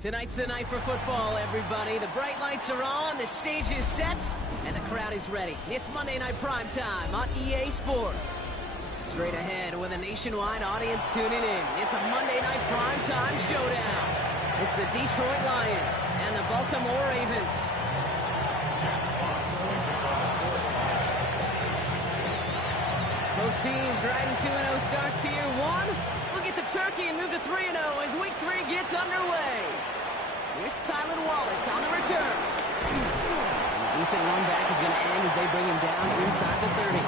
Tonight's the night for football, everybody. The bright lights are on, the stage is set, and the crowd is ready. It's Monday Night Primetime on EA Sports. Straight ahead with a nationwide audience tuning in. It's a Monday Night Primetime showdown. It's the Detroit Lions and the Baltimore Ravens. Both teams riding 2-0 starts here. We'll get the turkey and move to 3-0 as Week 3 gets underway. Here's Tylan Wallace on the return. A decent run back is going to end as they bring him down inside the 30.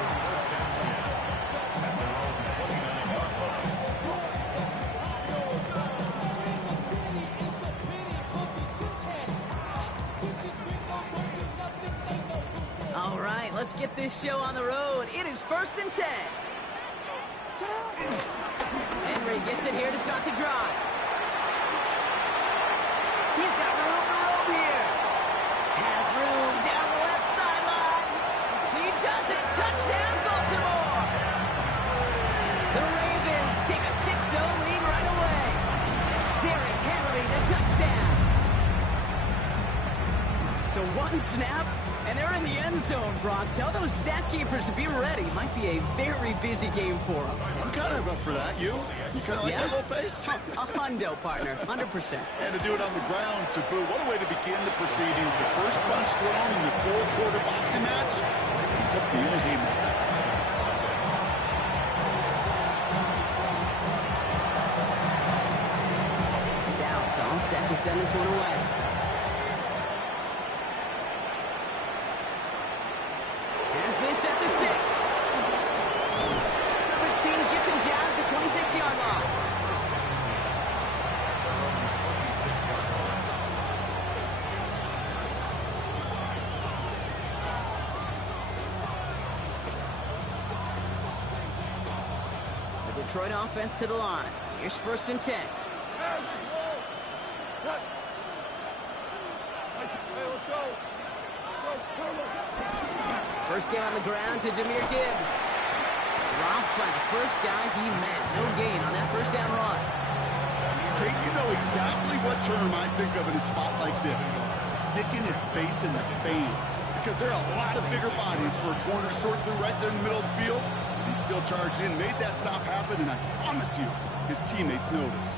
All right, let's get this show on the road. It is 1st and 10. Henry gets it here to start the drive. He's got room to roam here. Has room down the left sideline. He does it. Touchdown, Baltimore. The Ravens take a 6-0 lead right away. Derrick Henry, the touchdown. So one snap, and they're in the end zone, Brock. Tell those stat keepers to be ready. Might be a very busy game for them. I'm kind of up for that. You kind of like that little pace? A hundo, partner. 100%. And to do it on the ground, to boot. What a way to begin the proceedings. The first punch thrown in the fourth-quarter boxing match. It's up being a haymaker. Stout all set to send this one away. This at the 6. Which team gets him down at the 26-yard line. The Detroit offense to the line. Here's 1st and 10. First game on the ground to Jahmyr Gibbs. Dropped by the first guy he met. No gain on that first down run. Kate, you know exactly what term I think of in a spot like this. Sticking his face in the fan. Because there are a lot of bigger bodies for a corner to sort through right there in the middle of the field. He still charged in, made that stop happen, and I promise you, his teammates notice.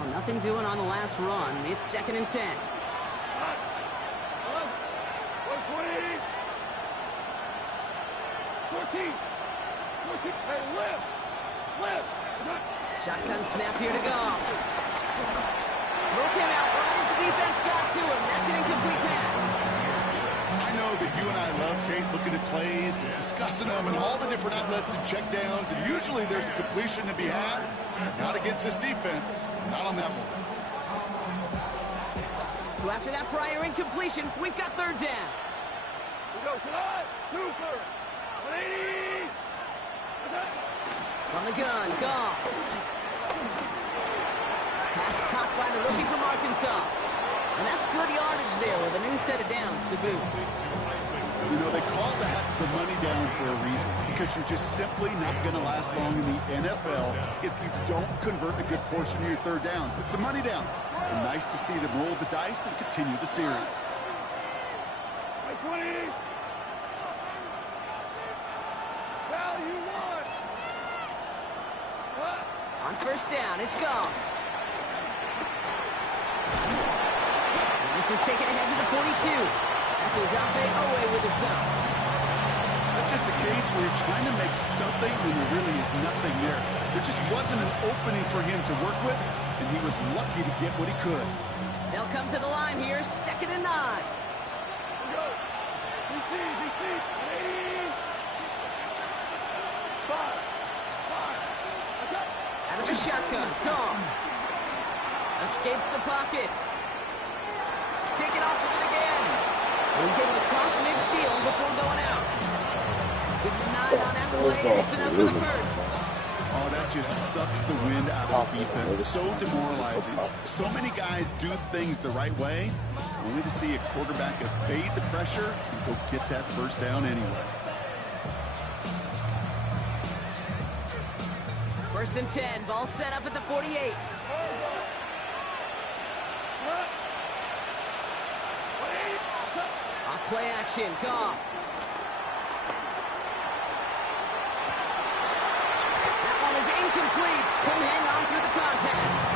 Well, nothing doing on the last run. It's 2nd and 10. Shotgun snap here to go. Broke him out right as the defense got to him. That's an incomplete pass. I know that you and I love, Kate, looking at plays and discussing them and all the different outlets and checkdowns, and usually there's a completion to be had. Not against this defense. Not on that one. So after that prior incompletion, we've got 3rd down. We go tonight. 2-3. 180. On the gun, gone. Pass caught by the rookie from Arkansas. And that's good yardage there with a new set of downs to boot. You know, they call that the money down for a reason, because you're just simply not going to last long in the NFL if you don't convert a good portion of your 3rd downs. It's the money down. And nice to see them roll the dice and continue the series. 20. Value 1. On 1st down, it's gone. And this is taken ahead to the 42. That's Odafe Owe with the stop. That's just the case where you're trying to make something when there really is nothing there. There just wasn't an opening for him to work with, and he was lucky to get what he could. They'll come to the line here, 2nd and 9. Let's go. BC. 80. 5. Out of the shotgun, gone. Escapes the pocket. Take it off with it again. And he's able to cross midfield before going out. Good night on that play, and it's enough for the 1st. Oh, that just sucks the wind out of the defense. So demoralizing. So many guys do things the right way, only to see a quarterback evade the pressure and go get that 1st down anyway. 1st and 10, ball set up at the 48. play action. Goff. That one is incomplete. Couldn't hang on through the contact.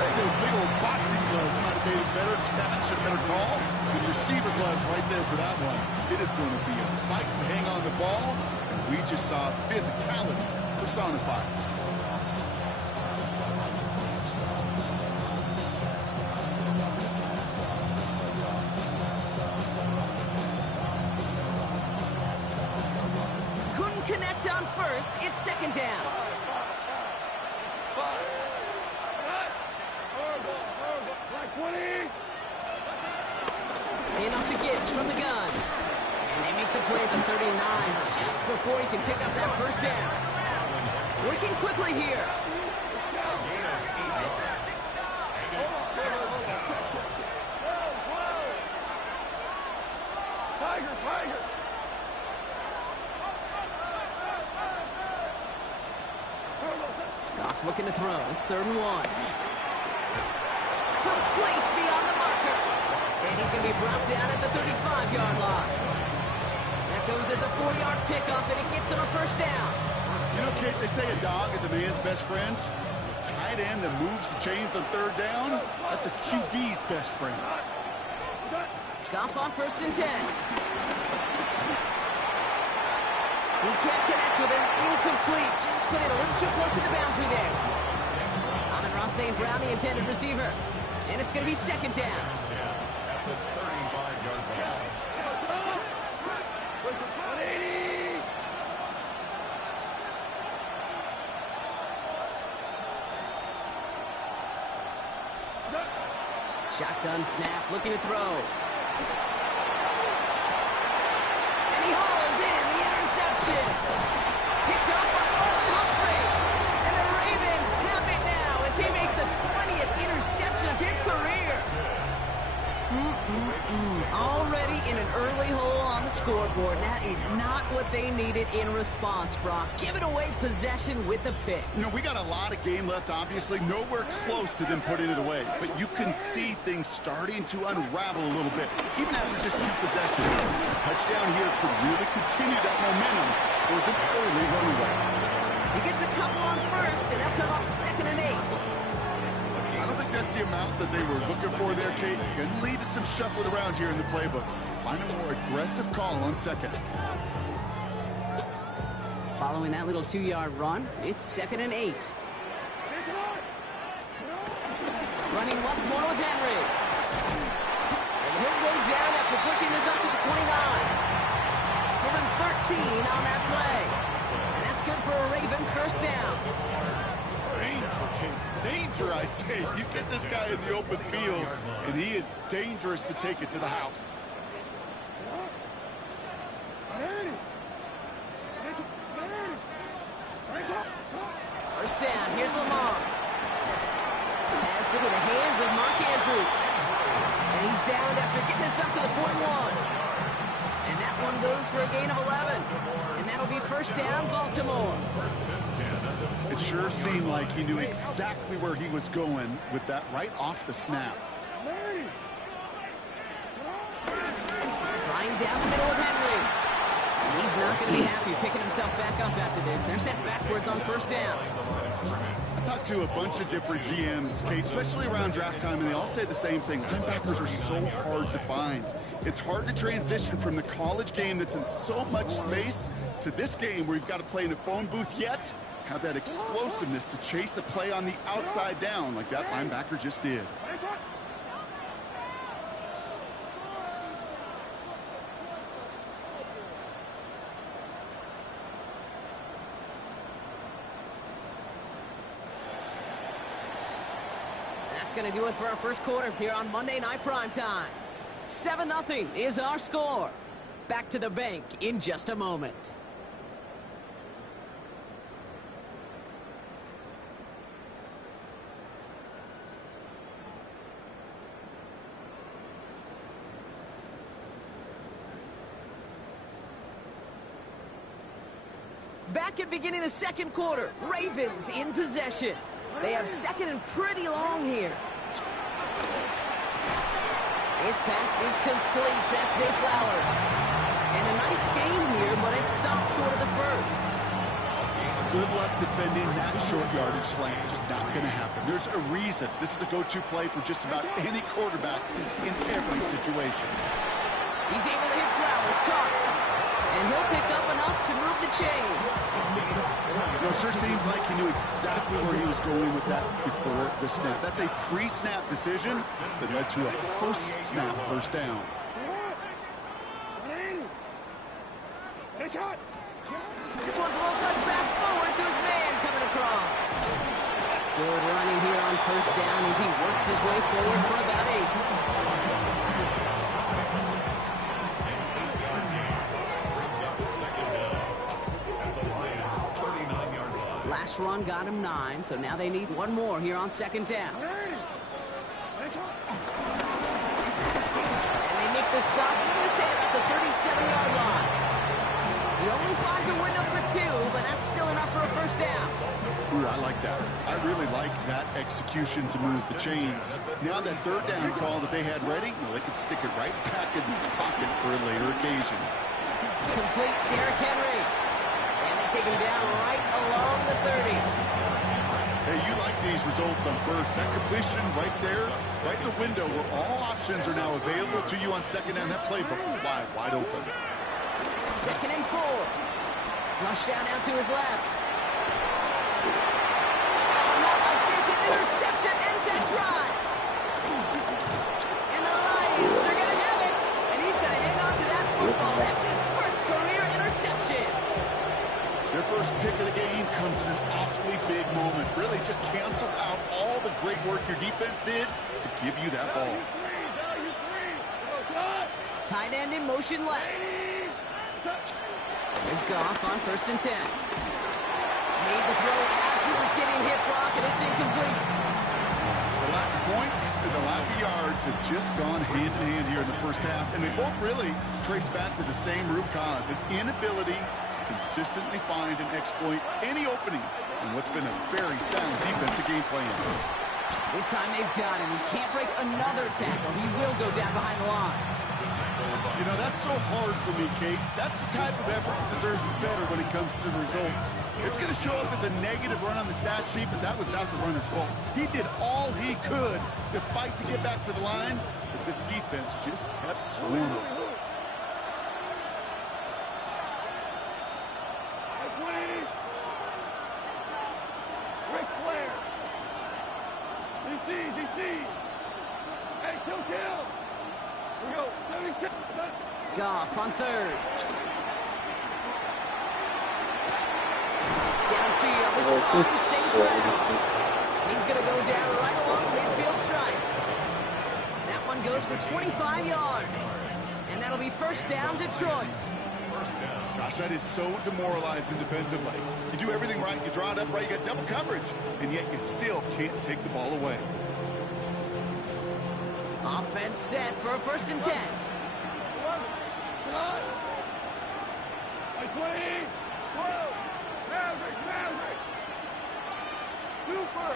Hey, those big old boxing gloves might have made a better catch, a better call. The receiver gloves right there for that one. It is going to be a fight to hang on the ball, and we just saw physicality personified. Connect on first. It's second down. Enough to get from the gun. And they make the play at the 39 just before he can pick up that first down. Working quickly here. Tiger! Goff looking to throw. It's 3rd and 1. Complete beyond the marker. And he's going to be brought down at the 35-yard line. That goes as a 4-yard pickup, and it gets him a first down. You know, Kate, they say a dog is a man's best friend. A tight end that moves the chains on 3rd down, that's a QB's best friend. Goff on 1st and 10. He can't connect with him. Incomplete. Just put it a little too close to the boundary there. Amon-Ra St. Brown, the intended receiver. And it's going to be 2nd down. At the 35-yard line. 180! Shotgun snap. Looking to throw. And he hauls in the interception. Picked up by Marlon Humphrey. And the Ravens have it now as he makes the 20th interception of his career. Already in an early hole on the scoreboard. That is not what they needed in response, Brock. Giving away possession with the pick. You know, we got a lot of game left, obviously. Nowhere close to them putting it away. But you can see things starting to unravel a little bit, even after just 2 possessions. A touchdown here could really continue that momentum. It was an early runaway. He gets a couple on first, and they'll come up 2nd and 8. I don't think that's the amount that they were looking for there, Kate. Going to lead to some shuffling around here in the playbook. Find a more aggressive call on 2nd. Following that little 2-yard run, it's 2nd and 8. Running once more with Henry. And he'll go down after pushing this up to the 29. Give him 13 on that play. And that's good for a Ravens first down. Danger, Kate. Danger, I say. You get this guy in the open field, and he is dangerous to take it to the house. First down, here's Lamar. Pass into the hands of Mark Andrews. And he's down after getting this up to the 41. And that one goes for a gain of 11. And that'll be first down, Baltimore. It sure seemed like he knew exactly where he was going with that right off the snap. Flying down the middle of Henry. And he's not going to be happy picking himself back up after this. They're sent backwards on first down. I talked to a bunch of different GMs, Kate, especially around draft time, and they all say the same thing. Linebackers are so hard to find. It's hard to transition from the college game that's in so much space to this game where you've got to play in a phone booth yet have that explosiveness to chase a play on the outside down like that linebacker just did. That's going to do it for our first quarter here on Monday Night Primetime. 7-0 is our score. Back to the bank in just a moment. Back at beginning the second quarter, Ravens in possession. They have second and pretty long here. His pass is complete. That's Zay Flowers. And a nice game here, but it stopped short of the first. Good luck defending that short yardage slant. Just not going to happen. There's a reason this is a go-to play for just about any quarterback in every situation. He's able to hit Flowers, caught. And he'll pick up enough to move the chains. It sure seems like he knew exactly where he was going with that before the snap. That's a pre-snap decision that led to a post-snap first down. This one's a little touch pass forward to his man coming across. Good running here on first down as he works his way forward for about 8. Last run got him 9, so now they need one more here on second down. And they make the stop, I'm going to say about the 37-yard line. He only finds a window for 2, but that's still enough for a first down. Ooh, I like that. I really like that execution to move the chains. Now that third down call that they had ready, well, they could stick it right back in the pocket for a later occasion. Complete Derrick Henry. And they take him down right along the 30. Hey, you like these results on first. That completion right there, right in the window where all options are now available to you on second down. That playbook wide open. Second and 4. Flush down out to his left. Oh, not like this. An interception ends that drive. And the Lions are going to have it. And he's going to hang on to that football. That's his first career interception. Their first pick of the game comes in an awfully big moment. Really just cancels out all the great work your defense did to give you that ball. Tight end in motion left. Here's Goff on first and 10. Made the throw as he was getting hit block, and it's incomplete. The lack of points and the lack of yards have just gone hand in hand here in the first half, and they both really trace back to the same root cause, an inability to consistently find and exploit any opening in what's been a very sound defensive game plan. This time they've got him. He can't break another tackle. He will go down behind the line. You know, that's so hard for me, Kate. That's the type of effort that deserves better when it comes to the results. It's going to show up as a negative run on the stat sheet, but that was not the runner's fault. He did all he could to fight to get back to the line, but this defense just kept swarming. Ric Flair. DC. Hey, kill. We go. 76. Goff on third. Downfield. This is on St. Brown. He's going to go down right along the midfield stripe. That one goes for 25 yards. And that'll be first down, Detroit. Gosh, that is so demoralizing defensively. You do everything right, you draw it up right, you got double coverage, and yet you still can't take the ball away. Offense set for a first and 10. 20. Maverick. Super.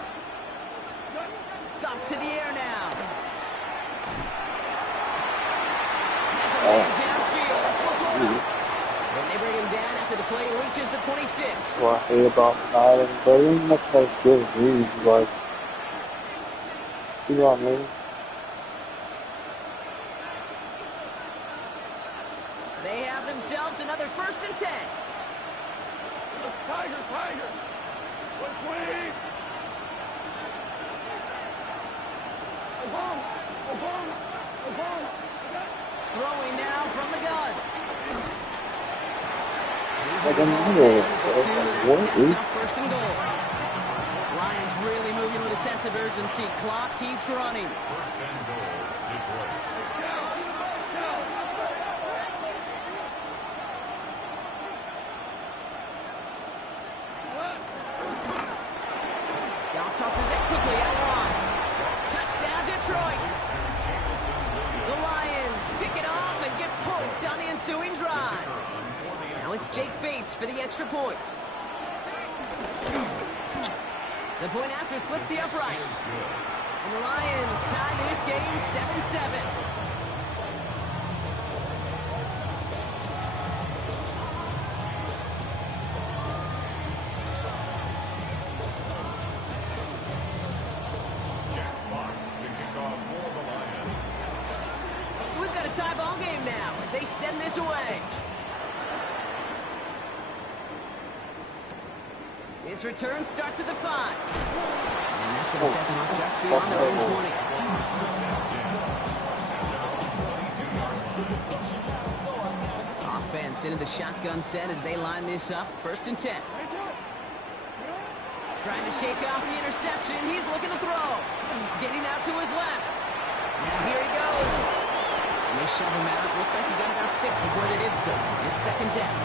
Goff to the air now. Has a man downfield. That's Laporta. And they bring him down after the play reaches the 26. What I hate about Madden, but it doesn't much like good reads, like, see what I mean? They have themselves another first and 10. Tiger. 120. Throwing now from the gun. He's I going don't to know. the 2 What that is- sets up first and goal. Lions really moving with a sense of urgency. Clock keeps running. First and goal, Detroit. Goff tosses it quickly out wide. Touchdown, Detroit. The Lions pick it off and get points on the ensuing drive. Now it's Jake Bates for the extra point. The point after splits the uprights. And the Lions tie this game 7-7. heading this way. His return starts at the 5. And that's going to set them up just beyond their own 20. Offense into the shotgun set as they line this up. 1st and 10. Trying to shake off the interception. He's looking to throw. Getting out to his left. Now here he goes. And they shove him out. Looks like he got about 6 before they did so. It's 2nd down.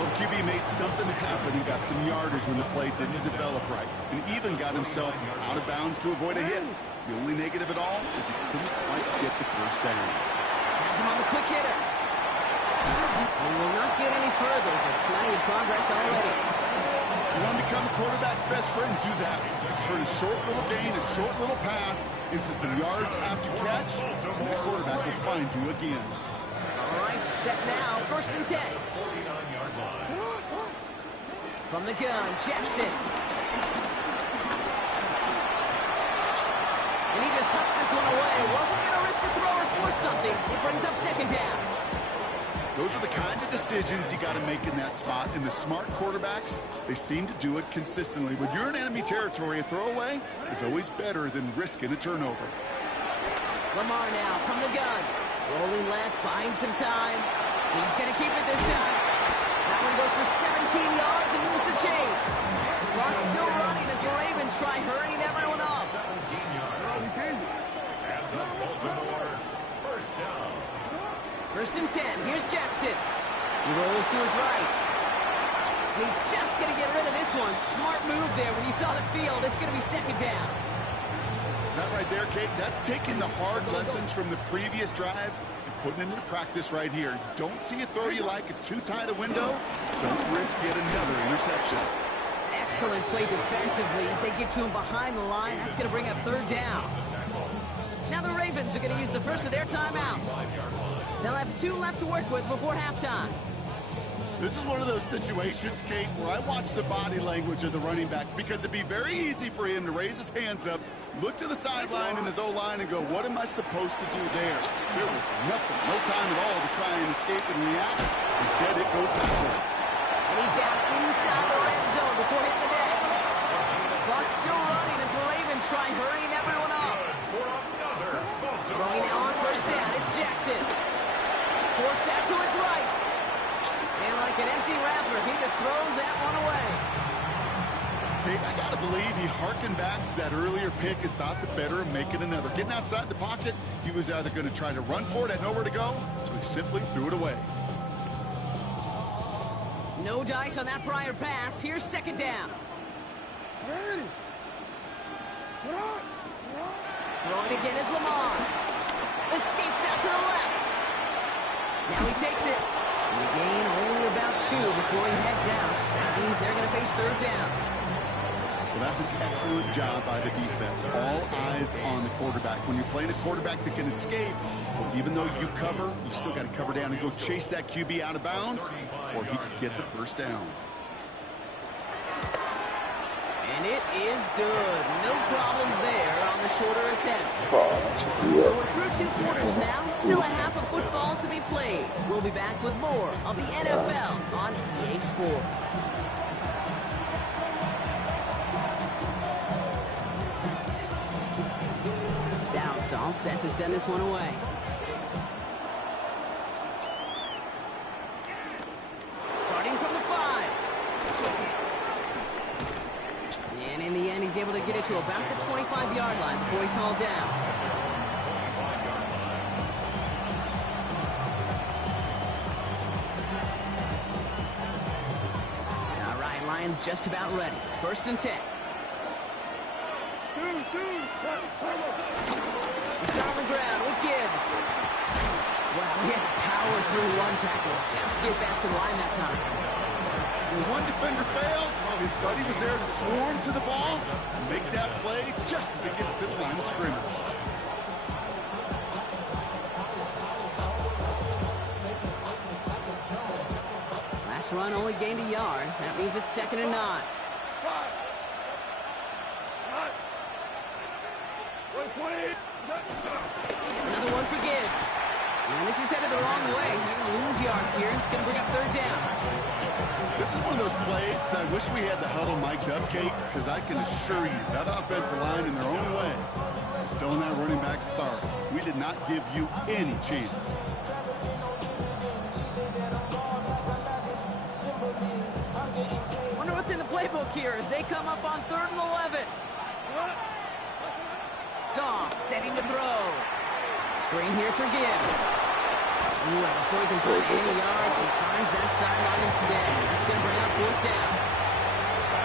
Well, QB made something happen and got some yardage when the play didn't develop right, and even got himself out of bounds to avoid a hit. The only negative at all is he couldn't quite get the 1st down. Has him on the quick hitter. And will not get any further, but plenty of progress already. You want to become a quarterback's best friend, do that. Turn a short little gain, a short little pass into some yards after catch, and the quarterback will find you again. All right, set now. 1st and 10. From the gun, Jackson. And he just hucks this one away. Wasn't going to risk a throw or force something. It brings up 2nd down. Those are the kind of decisions you got to make in that spot. And the smart quarterbacks, they seem to do it consistently. When you're in enemy territory, a throwaway is always better than risking a turnover. Lamar now from the gun. Rolling left, buying some time. He's going to keep it this time. That one goes for 17 yards and moves the chains. Clock's still running as the Ravens try hurrying everyone up. 17 yards. And the Baltimore 1st down. 1st and 10. Here's Jackson. He rolls to his right. And he's just going to get rid of this one. Smart move there. When you saw the field, it's going to be 2nd down. That right there, Kate, that's taking the hard lessons from the previous drive and putting it into practice right here. Don't see a throw you like. It's too tight a window. Don't risk yet another interception. Excellent play defensively as they get to him behind the line. That's going to bring up 3rd down. Now the Ravens are going to use the first of their timeouts. They'll have 2 left to work with before halftime. This is one of those situations, Kate, where I watch the body language of the running back because it'd be very easy for him to raise his hands up, look to the sideline in his O-line and go, what am I supposed to do there? There was nothing, no time at all to try and escape and react. Instead, it goes backwards. And he's down inside the red zone before hitting the deck. The clock's still running as the Ravens try hurrying everyone up. Throwing now on 1st down, it's Jackson. Forced back to his right. And like an empty wrapper, he just throws that one away. Kate, I got to believe he harkened back to that earlier pick and thought the better of making another. Getting outside the pocket, he was either going to try to run for it, had nowhere to go, so he simply threw it away. No dice on that prior pass. Here's 2nd down. Throwing again is Lamar. Escapes out to the left. Now he takes it. And the gain only about 2 before he heads out. That means they're going to face 3rd down. Well, that's an excellent job by the defense. All eyes on the quarterback. When you're playing a quarterback that can escape, well, even though you cover, you still got to cover down and go chase that QB out of bounds before he can get the 1st down. And it is good. No problems there on the shorter attempt. So we're through 2 quarters now. Still a half of football to be played. We'll be back with more of the NFL on EA Sports. Stouts all set to send this one away. Starting from the 5. And in the end, he's able to get it to about the 25-yard line before he's hauled down. All right, Lions just about ready. 1st and 10. He's down on the ground with Gibbs. Wow, he had to power through one tackle just to get back to the line that time. When one defender failed, his buddy was there to swarm to the ball and make that play just as it gets to the line of scrimmage. Last run only gained a yard. That means it's 2nd and 9. Another one for Gibbs. And this is headed the wrong way. They're going to lose yards here. It's going to bring up third down. This is one of those plays that I wish we had the huddle mic'd up, Kate, because I can assure you that offensive line in their own way is telling that running back, sorry, we did not give you any chance. Wonder what's in the playbook here as they come up on 3rd and 11. Goff setting to throw. Screen here for Gibbs. Ooh, and before he can put any yards, he finds that sideline instead. That's going to bring up 4th down.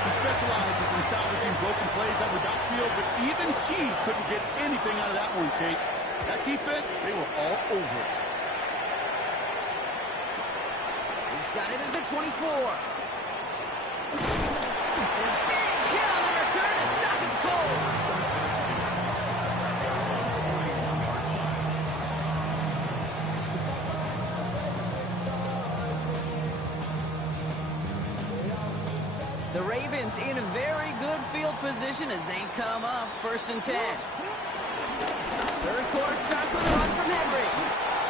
He specializes in salvaging broken plays out of the backfield, but even he couldn't get anything out of that one, Kate. That defense, they were all over it. He's got it at the 24. And a big hit on the return to stop it cold. The Ravens in a very good field position as they come up 1st and 10. 3rd quarter starts with a run from Henry.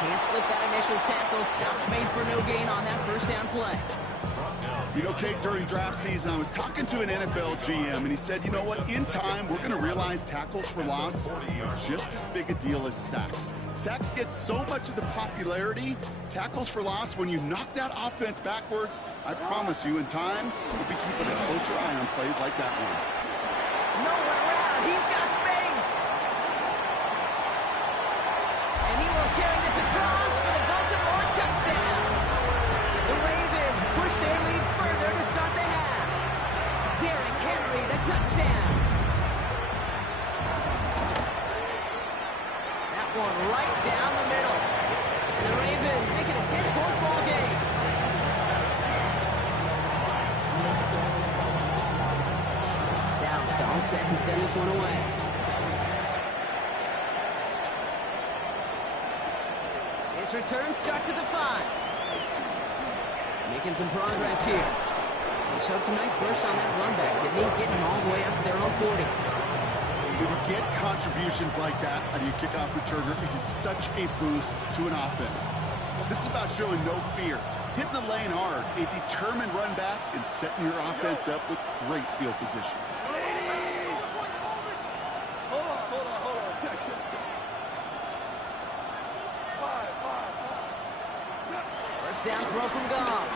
Can't slip that initial tackle. Stops made for no gain on that 1st down play. You know, Kate, during draft season, I was talking to an NFL GM, and he said, you know what, in time, we're going to realize tackles for loss are just as big a deal as sacks. Sacks get so much of the popularity. Tackles for loss, when you knock that offense backwards, I promise you, in time, we'll be keeping a closer eye on plays like that one. No one around. He's got space. And he will carry this across for the Baltimore touchdown. The Ravens push their lead further to start the half. Derrick Henry, the touchdown. That one right down the middle. And the Ravens make it a 10-point ball game. Stout's all set to send this one away. His return starts at the 5. Making some progress here. He showed some nice bursts on that run back, didn't he? Getting them all the way out to their own 40. When you get contributions like that out of your kickoff returner, it is such a boost to an offense. This is about showing no fear, hitting the lane hard, a determined run back, and setting your offense up with great field position. First down throw from Goff.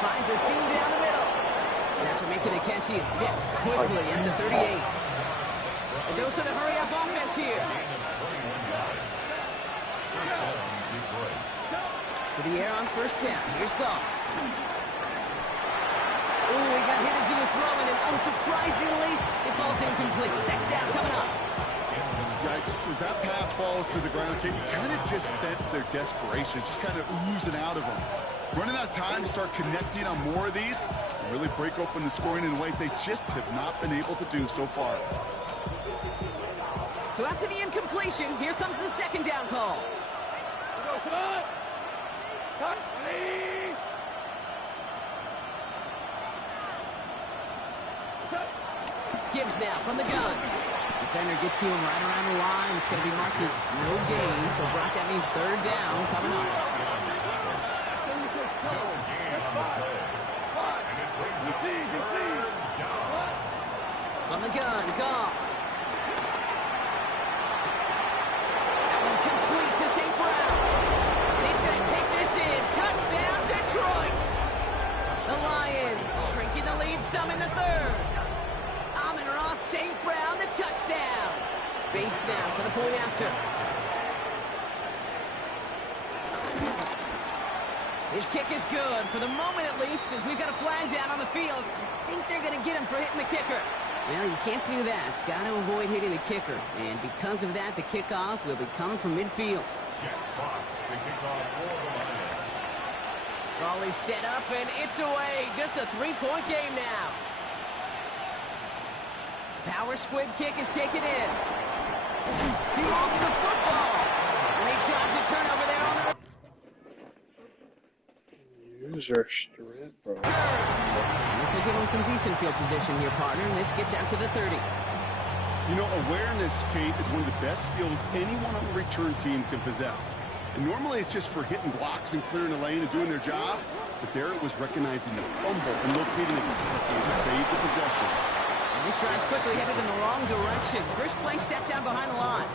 Finds a seam down the middle. And after making a catch, he is dipped quickly at the 38. A dose of the hurry-up offense here. To the air on 1st down. Here's Goff. Ooh, he got hit as he was throwing, and unsurprisingly, it falls incomplete. 2nd down coming up. Yikes, as that pass falls to the ground, you kind of just sense their desperation, just kind of oozing out of them. Running out of time to start connecting on more of these and really break open the scoring in a way they just have not been able to do so far. So after the incompletion, here comes the 2nd down call. Come on! Cut! Gibbs now from the gun. Defender gets to him right around the line. It's going to be marked as no gain. So, Brock, that means 3rd down coming up. From the gun, Goff. That one complete to St. Brown. And he's going to take this in. Touchdown, Detroit. The Lions shrinking the lead some in the 3rd. Amon-Ra St. Brown, the touchdown. Bates now for the point after. His kick is good, for the moment at least, as we've got a flag down on the field. I think they're going to get him for hitting the kicker. Well, you can't do that. Got to avoid hitting the kicker. And because of that, the kickoff will be coming from midfield. Crawley set up, and it's away. Just a 3-point game now. Power squib kick is taken in. He lost the football. And they dodge a turnover there on the... Use your strength, bro. And this will give him some decent field position here, partner. And this gets out to the 30. You know, awareness, Kate, is one of the best skills anyone on the return team can possess. And normally it's just for hitting blocks and clearing a lane and doing their job. But there it was recognizing the fumble and locating it to save the possession. This drive's quickly headed in the wrong direction. First play set down behind the line.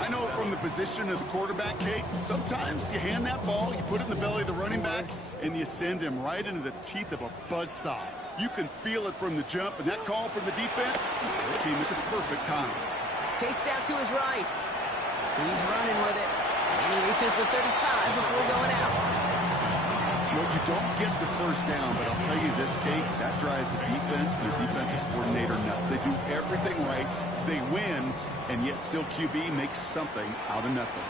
I know from the position of the quarterback, Kate, sometimes you hand that ball, you put it in the belly of the running back, and you send him right into the teeth of a buzzsaw. You can feel it from the jump, and that call from the defense came at the perfect time. Chased out to his right. He's running with it. And he reaches the 35 before going out. Well, you don't get the first down, but I'll tell you this, Kate, that drives the defense and the defensive coordinator nuts. They do everything right, they win, and yet still QB makes something out of nothing.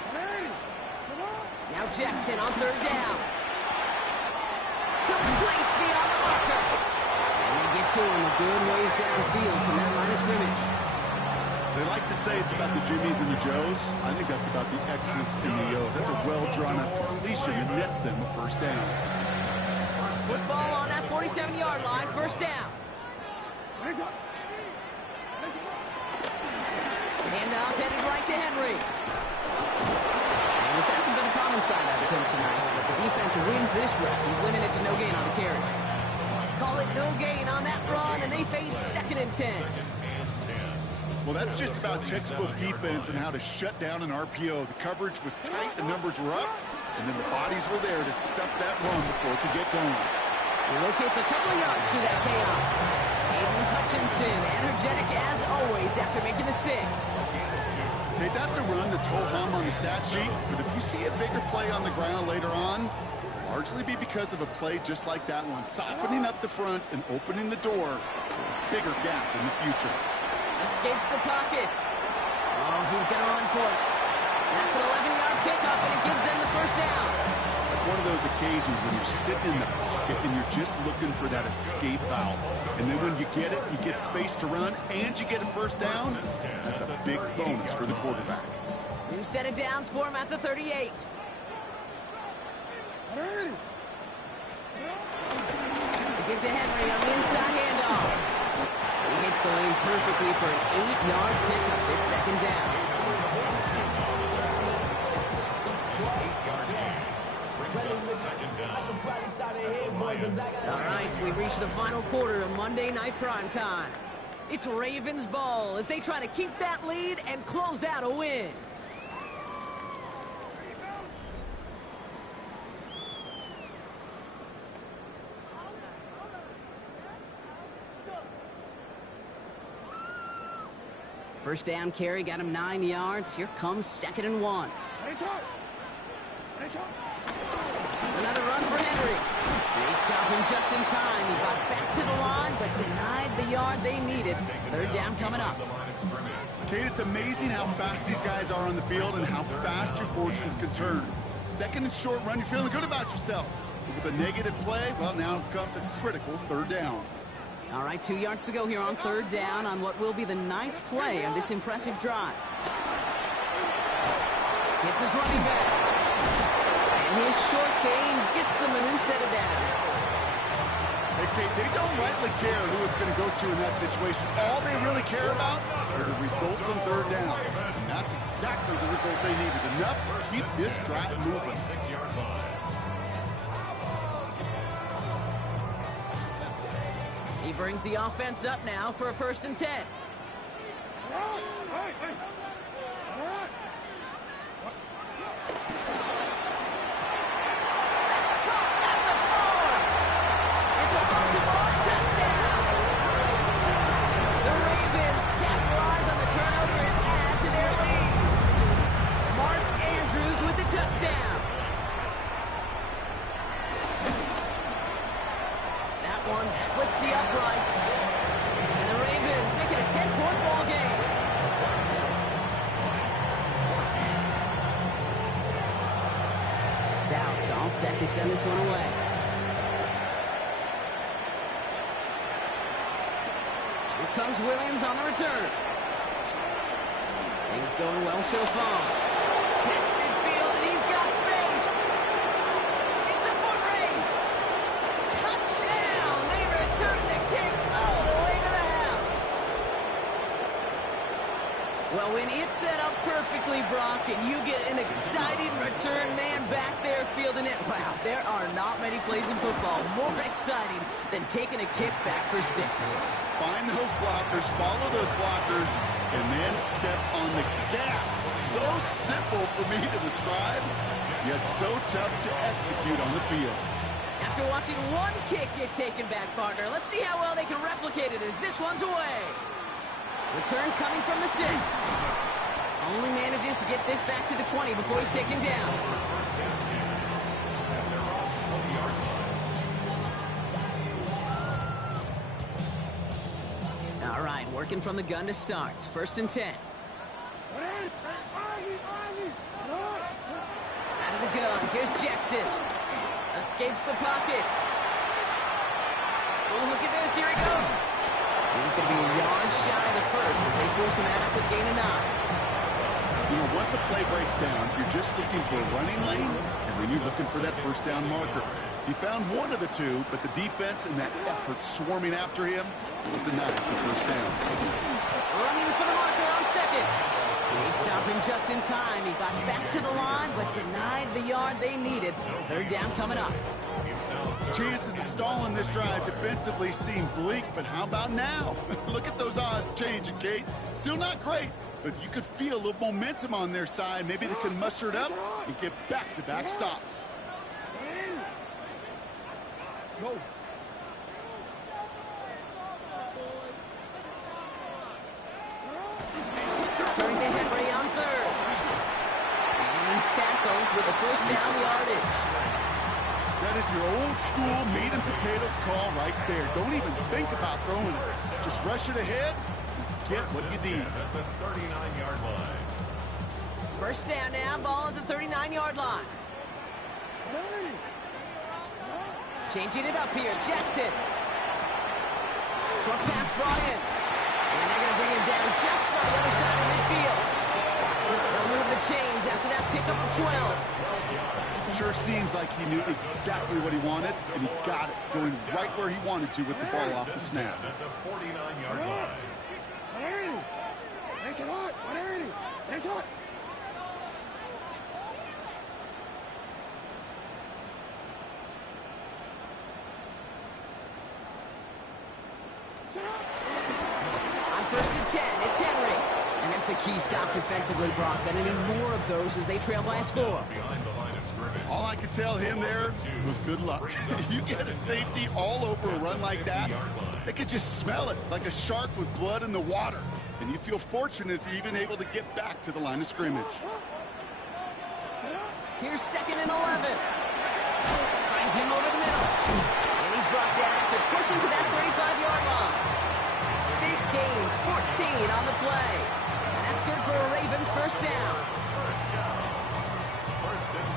Now Jackson on third down. Complete beyond the marker. And they get to him a good ways downfield from that line of scrimmage. They like to say it's about the Jimmies and the Joes. I think that's about the X's and the O's. That's a well-drawn-up completion and nets them a first down. Football on that 47-yard line, first down. Handoff headed right to Henry. And this hasn't been a common sight out of him tonight, but the defense wins this rep. He's limited to no gain on the carry. Call it no gain on that run, and they face 2nd and 10. Well, that's just about textbook defense and how to shut down an RPO. The coverage was tight, the numbers were up, and then the bodies were there to stuff that run before it could get going. He locates a couple of yards through that chaos. Aiden Hutchinson, energetic as always after making the stick. Okay, that's a run that's ho-hum on the stat sheet, but if you see a bigger play on the ground later on, largely be because of a play just like that one, softening up the front and opening the door for a bigger gap in the future. Escapes the pocket. Oh, he's going to run for it. That's an 11-yard pickup, and it gives them the first down. It's one of those occasions when you're sitting in the pocket and you're just looking for that escape valve. And then when you get it, you get space to run, and you get a first down. That's a big bonus for the quarterback. New set of downs for him at the 38. Get to Henry on the inside handoff. He hits the lane perfectly for an 8-yard pickup. It's 2nd down. All right, we've reached the final quarter of Monday Night Primetime. It's Ravens ball as they try to keep that lead and close out a win. First down carry got him 9 yards. Here comes 2nd and 1. Another run for Henry. They stop him just in time. He got back to the line, but denied the yard they needed. 3rd down coming up. Kate, it's amazing how fast these guys are on the field and how fast your fortunes can turn. 2nd and short run, you're feeling good about yourself. But with a negative play, well, now comes a critical 3rd down. All right, 2 yards to go here on 3rd down on what will be the 9th play of this impressive drive. Hits his running back. And his short gain gets them a new set of downs. Hey, Kate, they don't rightly care who it's going to go to in that situation. All they really care about are the results on 3rd down. And that's exactly the result they needed. Enough to keep this drive moving. 6-yard line. He brings the offense up now for a 1st and 10. That's caught at the 4. It's a Baltimore touchdown. The Ravens capitalize on the turnover and add to their lead. Mark Andrews with the touchdown. One splits the uprights, and the Ravens make it a 10-point ball game. Stout all set to send this one away. Here comes Williams on the return. Things going well so far. Past midfield, and he's got space. It's a foot race. Touchdown! They return the kick all the way to the house. perfectly, Brock, and you get an exciting return man back there fielding it. Wow, there are not many plays in football more exciting than taking a kickback for 6. Find those blockers, follow those blockers, and then step on the gas. So simple for me to describe, yet so tough to execute on the field. After watching one kick get taken back, partner, let's see how well they can replicate it as this one's away. Return coming from the 6. Only manages to get this back to the 20 before he's taken down. All right, working from the gun to start. 1st and 10. Out of the gun, here's Jackson. Escapes the pocket. Oh, look at this, here he goes. He's going to be a yard shy of the 1st as they force him out after the gain of 9. You know, once a play breaks down, you're just looking for a running lane, and then you're looking for that 1st down marker. He found one of the two, but the defense and that effort swarming after him, it denies the 1st down. Running for the marker on 2nd. He stopped him just in time. He got back to the line, but denied the yard they needed. 3rd down coming up. Chances of stalling this drive defensively seem bleak, but how about now? Look at those odds changing, Kate. Still not great, but you could feel a little momentum on their side. Maybe they can muster it up and get back-to-back stops. Go. Turning to Henry on 3rd. And he's tackled with the 1st down yardage. That is your old-school meat and potatoes call right there. Don't even think about throwing it. Just rush it ahead and get what you need. At the 39-yard line. 1st down now, ball at the 39-yard line. Changing it up here, Jackson. Short pass brought in. And they're going to bring him down just on the other side of midfield. They'll move the chains after that pickup of 12. Sure seems like he knew exactly what he wanted, and he got it, going right where he wanted to with the ball off the snap. At the 49-yard line. On 1st and 10, it's Henry. And that's a key stop defensively, Brock. Gonna need more of those as they trail by a score. Behind the line of scrimmage. All I could tell him there was good luck. You get a safety all over a run like that, they could just smell it like a shark with blood in the water. And you feel fortunate if you're even able to get back to the line of scrimmage. Here's 2nd and 11. Finds him over the middle. And he's brought down after pushing to that 35-yard line. Big gain, 14 on the play. And that's good for a Ravens 1st down.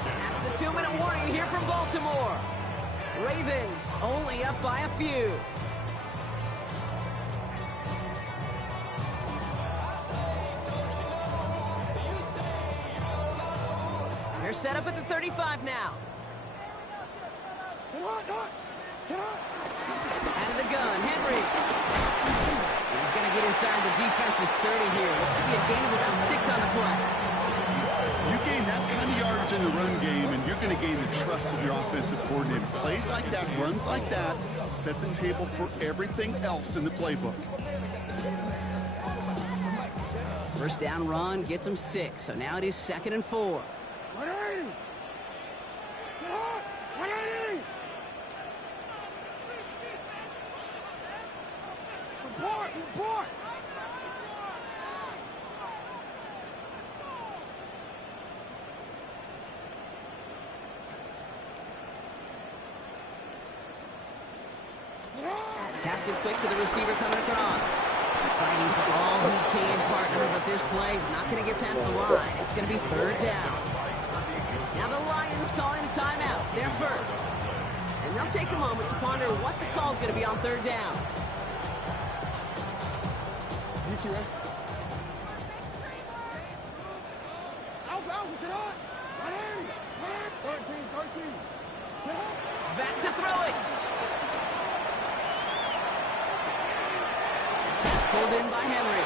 That's the 2-minute warning here from Baltimore. Ravens only up by a few. They're set up at the 35 now. Out of the gun, Henry. He's going to get inside the defense's 30 here, which should be a gain of about 6 on the play. You gain that kind of yardage in the run game, and you're going to gain the trust of your offensive coordinator. Plays like that, runs like that, set the table for everything else in the playbook. 1st down run gets him 6, so now it is 2nd and 4. Taps it quick to the receiver coming across. Fighting for all he can, partner, but this play is not going to get past the line. It's going to be 3rd down. Now the Lions calling a timeout. They're first. And they'll take a moment to ponder what the call is going to be on 3rd down. Back to throw it. Pass pulled in by Henry.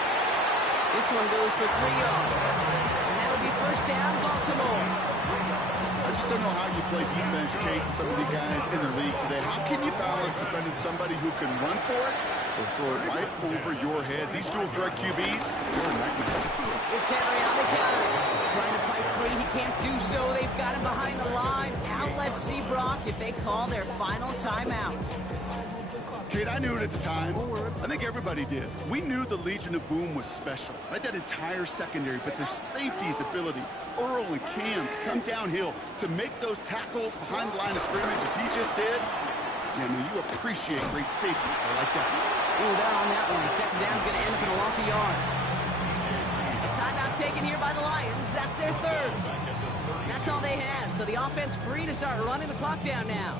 This one goes for 3 yards. it'll be first down, Baltimore. I just don't know how you play defense, Kate, and some of the guys in the league today. How can you balance defending somebody who can run for it or throw it right over your head? These dual threat QBs, they're a nightmare. It's Henry on the counter. Trying to fight free. He can't do so. They've got him behind the line. Now let's see, Brock, if they call their final timeout. Kate, I knew it at the time. I think everybody did. We knew the Legion of Boom was special, right? That entire secondary, but their safety's ability, Earl and Cam, to come downhill, to make those tackles behind the line of scrimmage as he just did. Yeah, I mean, you appreciate great safety. I like that. Ooh, down on that one. Second down's going to end up in a loss of yards. A timeout taken here by the Lions. That's their third. That's all they had. So the offense free to start running the clock down now.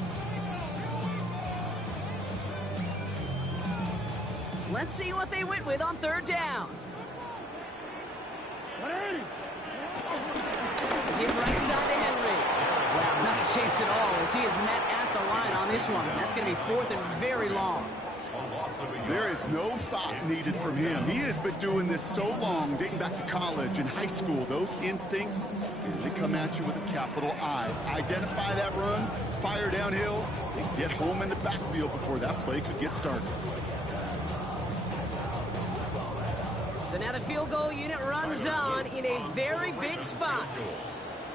Let's see what they went with on third down. Give right side to Henry. Well, not a chance at all as he is met at the line on this one. That's going to be fourth and very long. There is no thought needed from him. He has been doing this so long, dating back to college and high school. Those instincts, they come at you with a capital I. Identify that run, fire downhill, and get home in the backfield before that play could get started. So now the field goal unit runs on in a very big spot.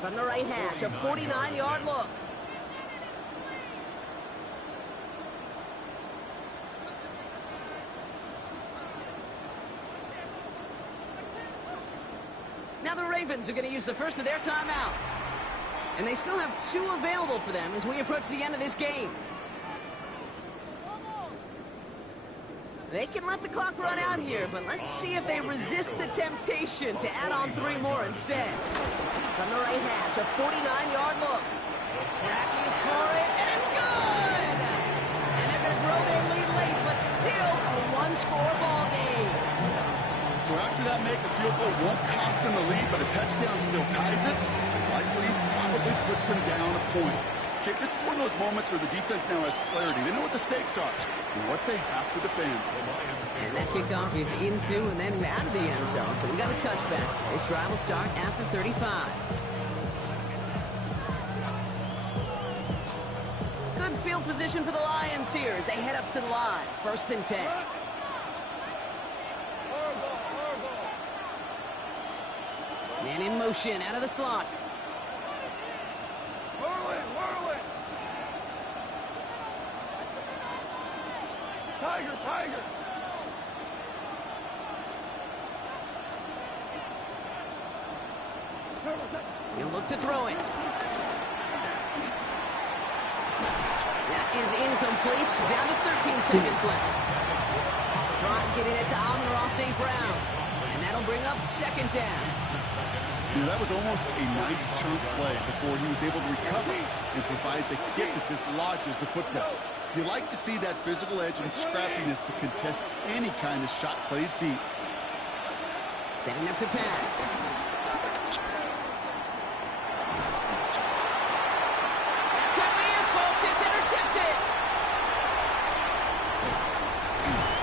From the right hash, a 49-yard look. Now the Ravens are going to use the first of their timeouts. And they still have 2 available for them as we approach the end of this game. They can let the clock run out here, but let's see if they resist the temptation to add on 3 more instead. From the right hash, a 49-yard look. Cracking for it, and it's good! And they're going to grow their lead late, but still a 1-score ball game. So after that make, a field goal won't cost them the lead, but a touchdown still ties it. Likely, probably puts them down a point. Okay, this is one of those moments where the defense now has clarity. They know what the stakes are and what they have to defend. And that kickoff is into and then out of the end zone. So we got a touchback. This drive will start after 35. Good field position for the Lions here as they head up to the line. First and 10. Man in motion out of the slot. Tiger! He'll look to throw it. That is incomplete. Down to 13 seconds left. Trying getting it to Amon-Ra St. Brown. And that'll bring up second down. You know, that was almost a nice chunk play before he was able to recover and provide the hit that dislodges the football. You like to see that physical edge and scrappiness to contest any kind of shot plays deep. Setting up to pass. That could be it, folks. It's intercepted.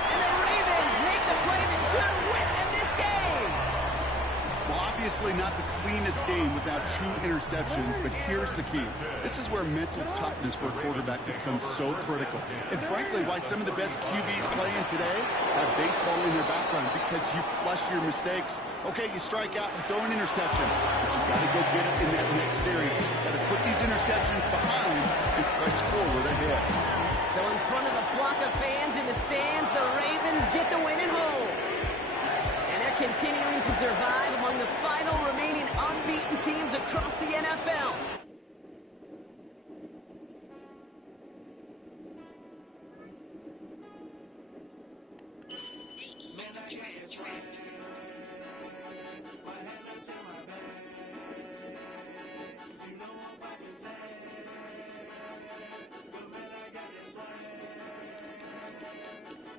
And the Ravens make the play that should win them this game. Well, obviously not the cleanest game without 2 interceptions, but here's the key. This is where mental toughness for a quarterback becomes so critical. And frankly, why some of the best QBs playing today have baseball in their background, because you flush your mistakes. Okay, you strike out and throw an interception, but you got to go get it in that next series. Got to put these interceptions behind and press forward ahead. So in front of the flock of fans in the stands, the Ravens get the win at home. And they're continuing to survive among the final remaining unbeaten teams across the NFL. Man, that is right.